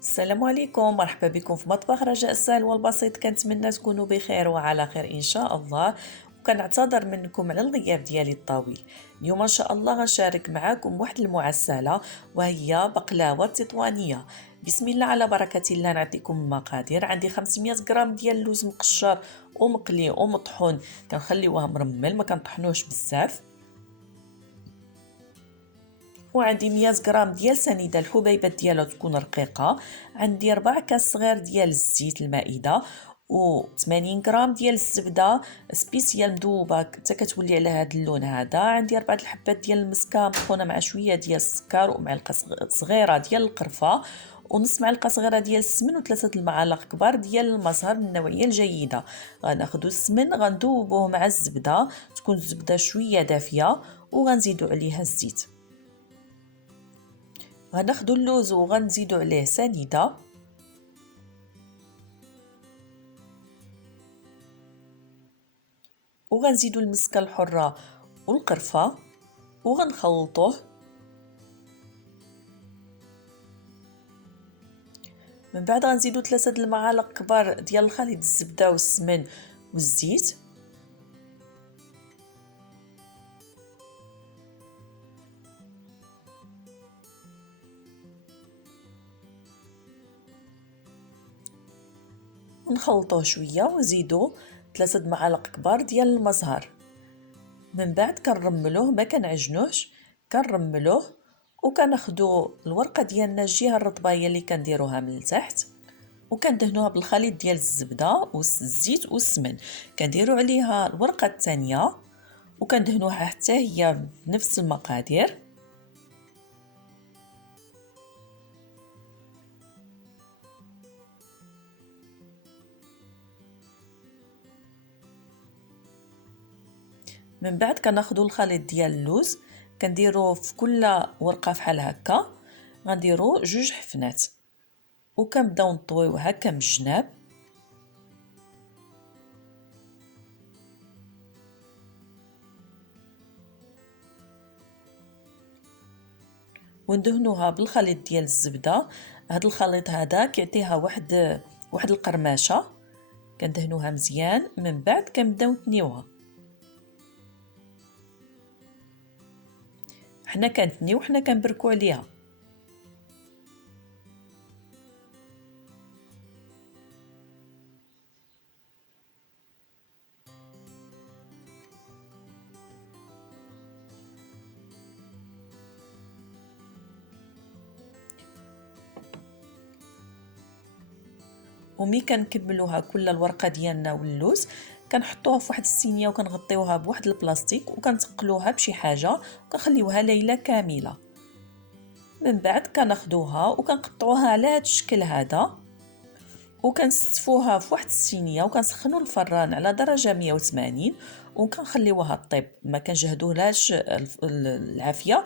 السلام عليكم، مرحبا بكم في مطبخ رجاء السهل والبسيط. كنتمنى تكونوا بخير وعلى خير ان شاء الله، وكنعتذر منكم على الغياب ديالي الطويل. اليوم ان شاء الله غنشارك معكم واحد المعسله وهي بقلاوه تطوانيه. بسم الله على بركه الله. نعطيكم المقادير. عندي 500 غرام ديال اللوز مقشر ومقلي ومطحون، كنخليوه مرمل ما كنطحنوش بزاف. وعندي 100 غرام ديال سنيده الحبيبات ديالها تكون رقيقه. عندي 4 كاس صغير ديال الزيت المائده، و 80 غرام ديال الزبده سبيسيال مذوبه حتى كتولي على هذا اللون هذا. عندي 4 الحبات ديال المسكه مطحونه مع شويه ديال السكر ومعلقه صغيره ديال القرفه ونص معلقه صغيره ديال السمن وثلاثه المعالق كبار ديال المزهر من النوعيه الجيده. غناخذوا السمن غنذوبوه مع الزبده، تكون الزبده شويه دافيه، وغنزيدوا عليها الزيت. غناخدو اللوز وغنزيدو عليه سنيده، وغنزيدو المسكه الحره والقرفه وغنخلطوه. من بعد غنزيدو 3 المعالق كبار ديال الخليط الزبده والسمن والزيت، ونخلطوه شويه ونزيدو 3 معالق كبار ديال المزهر. من بعد كنرملوه ما كنعجنوهش، كنرملوه وكناخدو الورقه ديالنا الجهه الرطبه هي اللي كنديروها من التحت، وكندهنوها بالخليط ديال الزبده والزيت والسمن. كنديروا عليها الورقه الثانيه وكندهنوها حتى هي بنفس المقادير. من بعد كناخذوا الخليط ديال اللوز كنديروا في كل ورقه فحال هكا، غنديروا 2 حفنات وكنبداو نطويو هكا من الجناب، وندهنوها بالخليط ديال الزبده. هذا الخليط هذا كيعطيها واحد القرمشه، كندهنوها مزيان. من بعد كنبداو نتنيوها. حنا كنتنيو حنا كنبركو عليها. ومي كنكملوها كل الورقه ديالنا واللوز كنحطوها في واحد الصينيه وكنغطيوها بواحد البلاستيك وكنتقلوها بشي حاجه وكنخليوها ليله كامله. من بعد كناخدوها وكنقطعوها على هذا الشكل هذا وكنستفوها في واحد الصينيه وكنسخنوا الفران على درجه 180 وكنخليوها طيب. ما كنجهدوهلاش العافيه،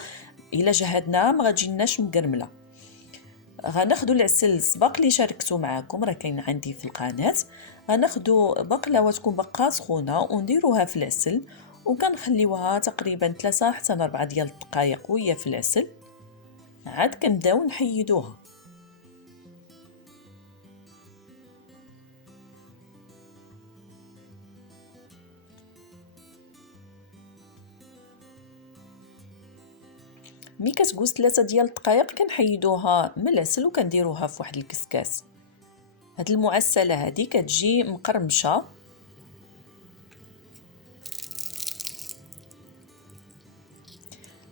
الا جهدناها ما غتجيناش مقرمله. غناخدو العسل السبق اللي شاركته معكم راه كاين عندي في القناه. غناخدو بقلاوه تكون باقا سخونه ونديروها في العسل وكنخليوها تقريبا 3 حتى 4 ديال الدقائق وهي في العسل. عاد كنبداو نحيدوها. ملي كتجوز 3 ديال الدقائق كنحيدوها من العسل وكنديروها في واحد الكسكاس. هاد المعسله هذه كتجي مقرمشه.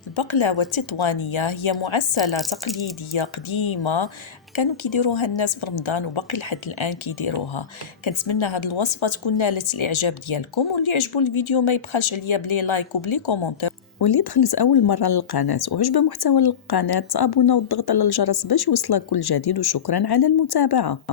البقلاوه التطوانيه هي معسله تقليديه قديمه كانوا كيديروها الناس في رمضان وباقي لحد الان كيديروها. كنتمنى هاد الوصفه تكون نالت الاعجاب ديالكم، واللي عجبو الفيديو ما يبخلش عليا بلي لايك وبلي كومونتير، واللي دخلت اول مره للقناه وعجبه محتوى القناه تابونا وضغط على الجرس باش يوصلك كل جديد. وشكرا على المتابعه.